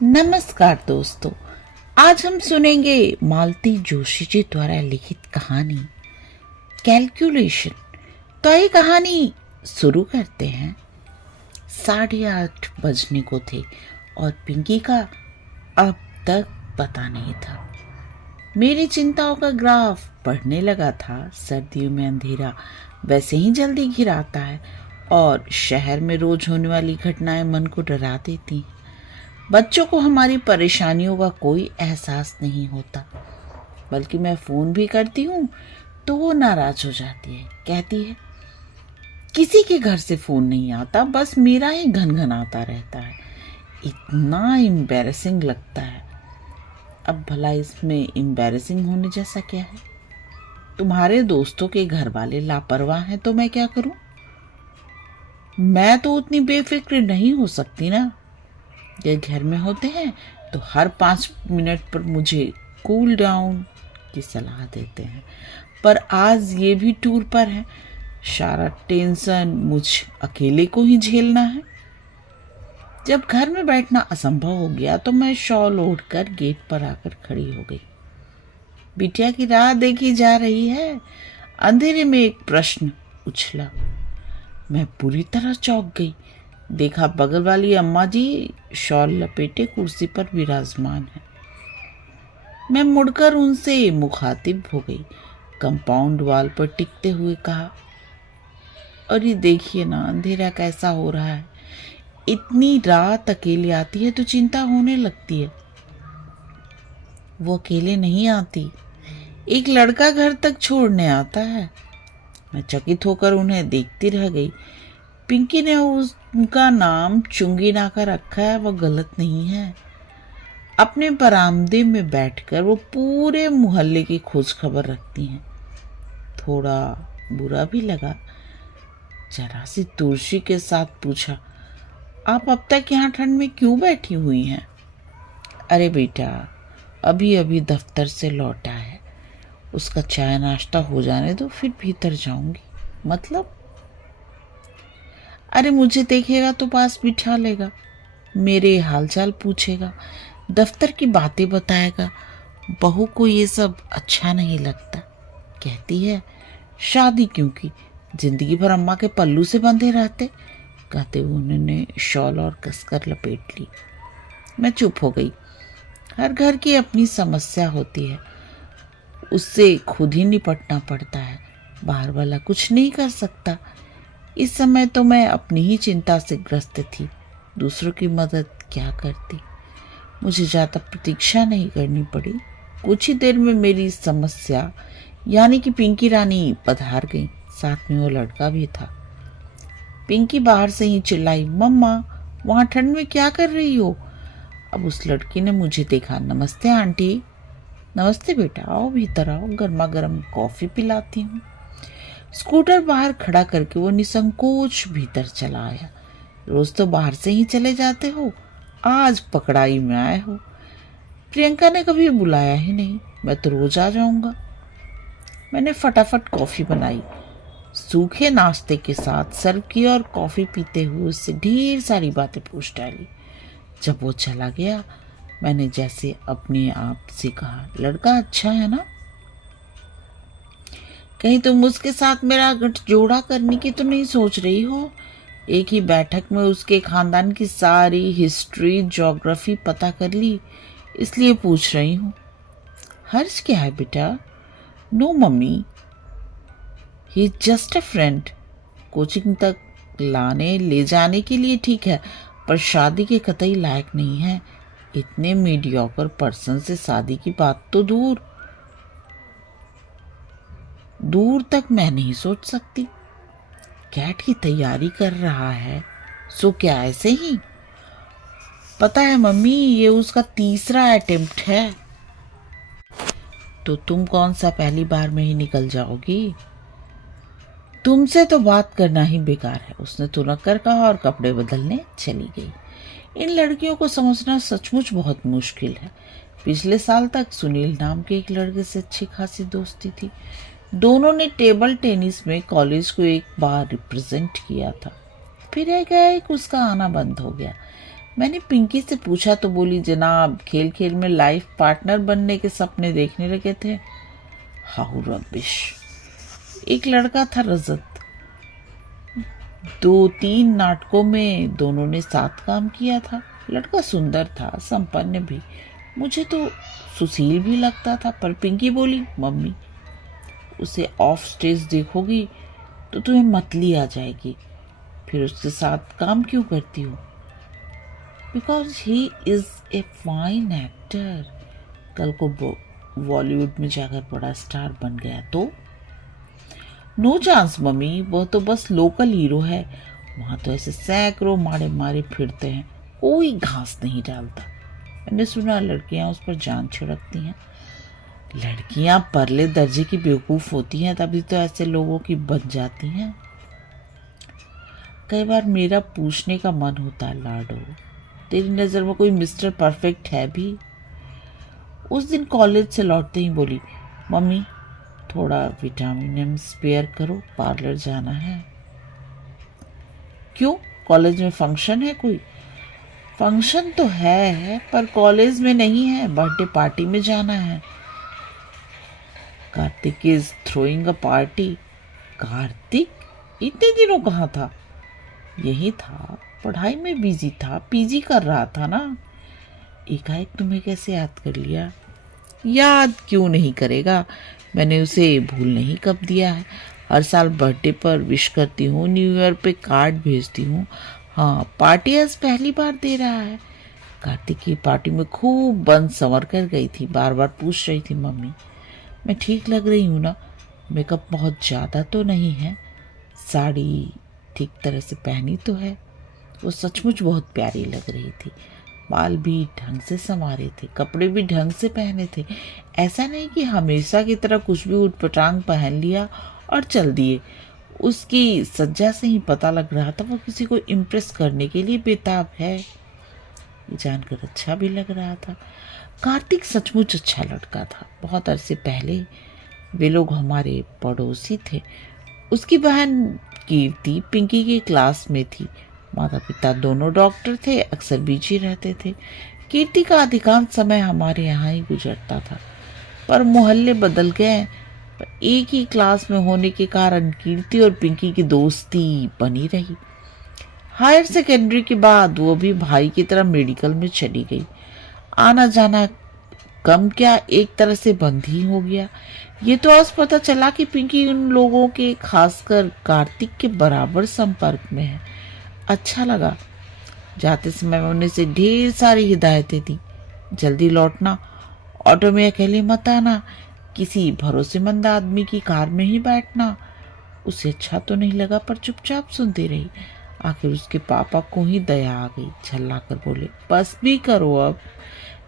नमस्कार दोस्तों, आज हम सुनेंगे मालती जोशी जी द्वारा लिखित कहानी कैलकुलेशन। तो ये कहानी शुरू करते हैं। 8:30 बजने को थे और पिंकी का अब तक पता नहीं था। मेरी चिंताओं का ग्राफ बढ़ने लगा था। सर्दियों में अंधेरा वैसे ही जल्दी घिराता है और शहर में रोज होने वाली घटनाएं मन को डरा देती हैं। बच्चों को हमारी परेशानियों का कोई एहसास नहीं होता, बल्कि मैं फ़ोन भी करती हूँ तो वो नाराज़ हो जाती है। कहती है किसी के घर से फ़ोन नहीं आता, बस मेरा ही घन आता रहता है। इतना एम्बैरेसिंग लगता है। अब भला इसमें एम्बैरेसिंग होने जैसा क्या है? तुम्हारे दोस्तों के घर वाले लापरवाह हैं तो मैं क्या करूँ? मैं तो उतनी बेफिक्र नहीं हो सकती ना। ये घर में होते हैं तो हर 5 मिनट पर मुझे कूल डाउन की सलाह देते हैं, पर आज ये भी टूर पर है। सारा टेंशन मुझ अकेले को ही झेलना है। जब घर में बैठना असंभव हो गया तो मैं शॉल ओढ़कर गेट पर आकर खड़ी हो गई। बिटिया की राह देखी जा रही है। अंधेरे में एक प्रश्न उछला। मैं पूरी तरह चौंक गई। देखा बगल वाली अम्मा जी शॉल लपेटे कुर्सी पर विराजमान है। मैं मुड़कर उनसे मुखातिब हो गई। कंपाउंड वॉल पर टिकते हुए कहा, अरे देखिए ना अंधेरा कैसा हो रहा है। इतनी रात अकेले आती है तो चिंता होने लगती है। वो अकेले नहीं आती, एक लड़का घर तक छोड़ने आता है। मैं चकित होकर उन्हें देखती रह गई। पिंकी ने उनका नाम चुंगी नाका रखा है, वह गलत नहीं है। अपने बरामदे में बैठकर वो पूरे मोहल्ले की खोज खबर रखती हैं। थोड़ा बुरा भी लगा। जरा सी तुलसी के साथ पूछा, आप अब तक यहाँ ठंड में क्यों बैठी हुई हैं? अरे बेटा, अभी अभी दफ्तर से लौटा है, उसका चाय नाश्ता हो जाने दो फिर भीतर जाऊंगी। मतलब? अरे मुझे देखेगा तो पास बिठा लेगा, मेरे हालचाल पूछेगा, दफ्तर की बातें बताएगा। बहू को ये सब अच्छा नहीं लगता। कहती है शादी क्यों की, जिंदगी भर अम्मा के पल्लू से बंधे रहते। कहते हुए उन्होंने शॉल और कसकर लपेट ली। मैं चुप हो गई। हर घर की अपनी समस्या होती है, उससे खुद ही निपटना पड़ता है। बाहर वाला कुछ नहीं कर सकता। इस समय तो मैं अपनी ही चिंता से ग्रस्त थी, दूसरों की मदद क्या करती। मुझे ज़्यादा प्रतीक्षा नहीं करनी पड़ी। कुछ ही देर में मेरी समस्या यानी कि पिंकी रानी पधार गई। साथ में वो लड़का भी था। पिंकी बाहर से ही चिल्लाई, मम्मा वहाँ ठंड में क्या कर रही हो? अब उस लड़की ने मुझे देखा। नमस्ते आंटी। नमस्ते बेटा, आओ भीतर आओ, गर्मा गर्म कॉफ़ी पिलाती हूँ। स्कूटर बाहर खड़ा करके वो निसंकोच भीतर चला आया। रोज तो बाहर से ही चले जाते हो, आज पकड़ाई में आए हो। प्रियंका ने कभी बुलाया ही नहीं, मैं तो रोज आ जाऊंगा। मैंने फटाफट कॉफी बनाई, सूखे नाश्ते के साथ सर्व की और कॉफी पीते हुए उससे ढेर सारी बातें पूछ डाली। जब वो चला गया मैंने जैसे अपने आप से कहा, लड़का अच्छा है ना? कहीं तुम उसके साथ मेरा गठजोड़ा करने की तो नहीं सोच रही हो? एक ही बैठक में उसके खानदान की सारी हिस्ट्री ज्योग्राफी पता कर ली, इसलिए पूछ रही हूँ। हर्ष क्या है बेटा? No mummy, he is just a friend. Coaching तक लाने ले जाने के लिए ठीक है, पर शादी के कतई लायक नहीं है। इतने मीडियोकर पर्सन से शादी की बात तो दूर दूर तक मैं नहीं सोच सकती। कैट की तैयारी कर रहा है, सो क्या ऐसे ही? पता है मम्मी, ये उसका तीसरा अटेम्प्ट है। तो तुम कौन सा पहली बार में ही निकल जाओगी? तुमसे तो बात करना ही बेकार है। उसने तुरंत कर कहा और कपड़े बदलने चली गई। इन लड़कियों को समझना सचमुच बहुत मुश्किल है। पिछले साल तक सुनील नाम के एक लड़के से अच्छी खासी दोस्ती थी। दोनों ने टेबल टेनिस में कॉलेज को एक बार रिप्रेजेंट किया था। फिर एक उसका आना बंद हो गया। मैंने पिंकी से पूछा तो बोली, जनाब खेल खेल में लाइफ पार्टनर बनने के सपने देखने लगे थे। How rubbish. एक लड़का था रजत, 2-3 नाटकों में दोनों ने साथ काम किया था। लड़का सुंदर था, संपन्न भी, मुझे तो सुशील भी लगता था। पर पिंकी बोली, मम्मी उसे ऑफ स्टेज देखोगी तो तुम्हें मतली आ जाएगी, फिर उसके साथ काम क्यों करती हो? Because he is a fine actor. कल को बॉलीवुड में जाकर बड़ा स्टार बन गया तो? नो चांस मम्मी, वो तो बस लोकल हीरो है। वहां तो ऐसे सैकड़ों मारे मारे फिरते हैं, कोई घास नहीं डालता। मैंने सुना लड़कियां उस पर जान छिड़कती हैं। लड़कियां परले दर्जे की बेवकूफ होती हैं, तभी तो ऐसे लोगों की बन जाती हैं। कई बार मेरा पूछने का मन होता है, लाडो तेरी नजर में कोई मिस्टर परफेक्ट है भी? उस दिन कॉलेज से लौटते ही बोली, मम्मी थोड़ा विटामिन एम स्पेयर करो, पार्लर जाना है। क्यों, कॉलेज में फंक्शन है कोई? फंक्शन तो है पर कॉलेज में नहीं है, बर्थडे पार्टी में जाना है। Kartik is throwing a party. Kartik इतने दिनों कहाँ था? यही था, पढ़ाई में बिजी था, पीजी कर रहा था ना। एकाएक तुम्हें कैसे याद कर लिया? याद क्यों नहीं करेगा, मैंने उसे भूल नहीं कब दिया है। हर साल बर्थडे पर विश करती हूँ, न्यू ईयर पे कार्ड भेजती हूँ। हाँ, पार्टी आज पहली बार दे रहा है। कार्तिक की पार्टी में खूब बन संवर कर गई थी, बार बार पूछ रही थी, मम्मी मैं ठीक लग रही हूँ ना? मेकअप बहुत ज़्यादा तो नहीं है? साड़ी ठीक तरह से पहनी तो है? वो सचमुच बहुत प्यारी लग रही थी। बाल भी ढंग से संवारे थे, कपड़े भी ढंग से पहने थे। ऐसा नहीं कि हमेशा की तरह कुछ भी उटपटांग पहन लिया और चल दिए। उसकी सज्जा से ही पता लग रहा था वो किसी को इम्प्रेस करने के लिए बेताब है। ये जानकर अच्छा भी लग रहा था। कार्तिक सचमुच अच्छा लड़का था। बहुत अरसे पहले वे लोग हमारे पड़ोसी थे। उसकी बहन कीर्ति पिंकी की क्लास में थी। माता पिता दोनों डॉक्टर थे, अक्सर बिजी रहते थे। कीर्ति का अधिकांश समय हमारे यहाँ ही गुजरता था, पर मोहल्ले बदल गए। एक ही क्लास में होने के कारण कीर्ति और पिंकी की दोस्ती बनी रही। हायर सेकेंडरी के बाद वो भी भाई की तरह मेडिकल में चली गई। आना जाना कम क्या एक तरह से बंद ही हो गया। ये तो आज पता चला कि पिंकी उन लोगों के, खासकर कार्तिक के बराबर संपर्क में है। अच्छा लगा। जाते समय मैंने उसे ढेर सारी हिदायतें दी। जल्दी लौटना, ऑटो में अकेले मत आना, किसी भरोसेमंद आदमी की कार में ही बैठना। उसे अच्छा तो नहीं लगा पर चुपचाप सुनती रही। आखिर उसके पापा को ही दया आ गई, झल्ला कर बोले, बस भी करो अब।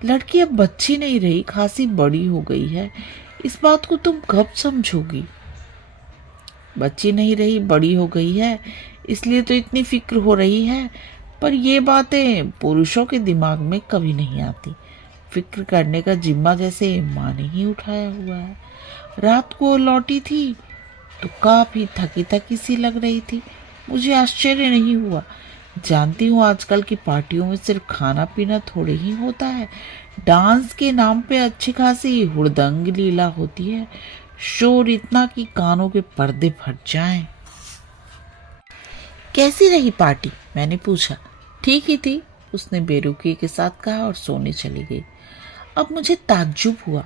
लड़की अब बच्ची नहीं रही, खासी बड़ी हो गई है। इस बात को तुम कब समझोगी? बच्ची नहीं रही, बड़ी हो गई है, इसलिए तो इतनी फिक्र हो रही है। पर ये बातें पुरुषों के दिमाग में कभी नहीं आती। फिक्र करने का जिम्मा जैसे माँ ने ही उठाया हुआ है। रात को लौटी थी तो काफी थकी थकी सी लग रही थी। मुझे आश्चर्य नहीं हुआ। जानती हूँ आजकल की पार्टियों में सिर्फ खाना पीना थोड़े ही होता है। डांस के नाम पे अच्छी खासी हुड़दंग लीला होती है। शोर इतना कि कानों के पर्दे फट जाएं। कैसी रही पार्टी? मैंने पूछा। ठीक ही थी, उसने बेरुखी के साथ कहा और सोने चली गई। अब मुझे ताज्जुब हुआ।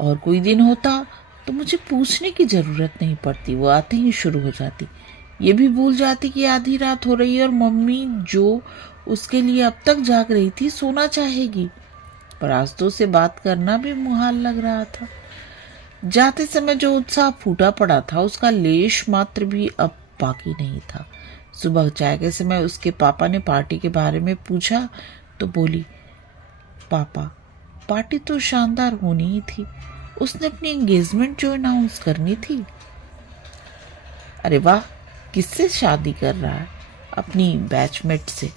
और कोई दिन होता तो मुझे पूछने की जरूरत नहीं पड़ती, वो आते ही शुरू हो जाती। ये भी भूल जाती कि आधी रात हो रही है और मम्मी जो उसके लिए अब तक जाग रही थी सोना चाहेगी। पर आज तो उसे बात करना भी मुहाल लग रहा था। जाते समय जो उत्साह फूटा पड़ा था उसका लेश मात्र भी अब बाकी नहीं था। सुबह चाय के समय उसके पापा ने पार्टी के बारे में पूछा तो बोली, पापा पार्टी तो शानदार होनी ही थी, उसने अपनी एंगेजमेंट जो अनाउंस करनी थी। अरे वाह, किससे शादी कर रहा है? अपनी बैचमेट से।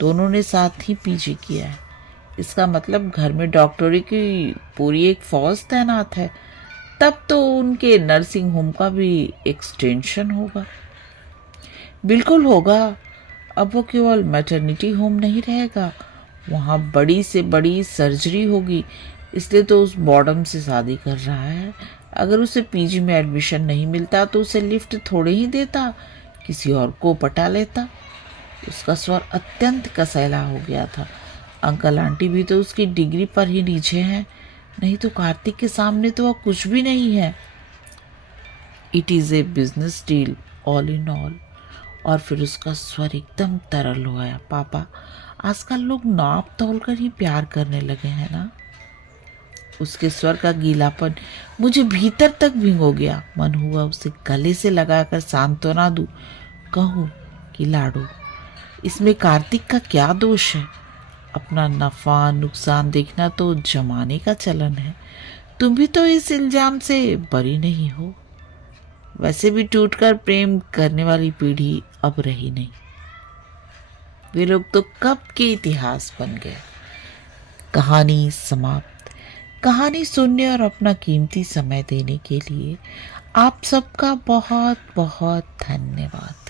दोनों ने साथ ही पीजी किया है। इसका मतलब घर में डॉक्टरी की पूरी एक फौज तैनात है। तब तो उनके नर्सिंग होम का भी एक्सटेंशन होगा। बिल्कुल होगा। अब वो केवल मैटरनिटी होम नहीं रहेगा, वहाँ बड़ी से बड़ी सर्जरी होगी, इसलिए तो उस बॉर्डम से शादी कर रहा है। अगर उसे पीजी में एडमिशन नहीं मिलता तो उसे लिफ्ट थोड़े ही देता, किसी और को पटा लेता। उसका स्वर अत्यंत कसैला हो गया था। अंकल आंटी भी तो उसकी डिग्री पर ही नीचे हैं, नहीं तो कार्तिक के सामने तो वह कुछ भी नहीं है। It is a business deal all in all. और फिर उसका स्वर एकदम तरल हो गया। पापा, आजकल लोग नाप तोल कर ही प्यार करने लगे हैं ना। उसके स्वर का गीलापन मुझे भीतर तक भिगो गया। मन हुआ उसे गले से लगाकर सांत्वना दूं, कहूं कि लाडो, इसमें कार्तिक का क्या दोष है। अपना नफा नुकसान देखना तो जमाने का चलन है। तुम भी तो इस इल्जाम से बरी नहीं हो। वैसे भी टूटकर प्रेम करने वाली पीढ़ी अब रही नहीं। वे लोग तो कब के इतिहास बन गए। कहानी समाप्त। कहानी सुनने और अपना कीमती समय देने के लिए आप सबका बहुत बहुत धन्यवाद।